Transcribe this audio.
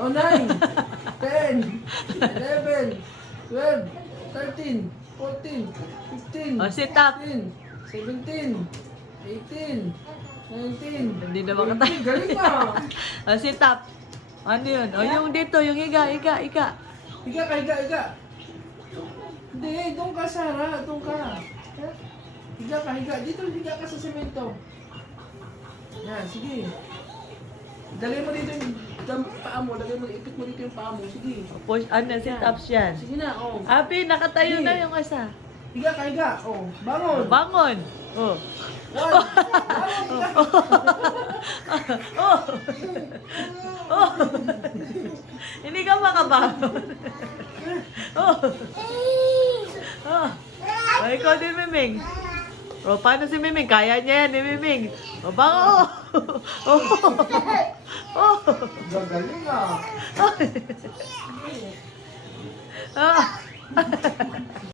Oh, 9, 10, 11, 12, 13, 14, 15, Oh, sit up. 16, 17, 18, 19. Hindi na makatayo. Galing ka. Oh, sit up. Ano yun? Oh, yung dito, yung higa. Higa ka, higa. Hindi, doon ka, Sarah. Doon ka. Higa ka, higa. Dito, higa ka sa semento. Yan, sige. Dali mo dito yung paa mo. Dali mo, ipit mo dito yung paa mo. Sige. Push, sit ups yan. Sige na, oh. Abi, nakatayo Sige. na yung isa. Higa ka, higa. Oh, bangon. Bangon. Oh. 1. Bangon, higa. Oh. Oh. Hindi ka makabangon. Oh. Oh. Oh, ikaw din, Miming. O, paano si Miming? Kaya niya yan, ni Miming. O, bango. Oh. Oh. Gagaling ah. Ah.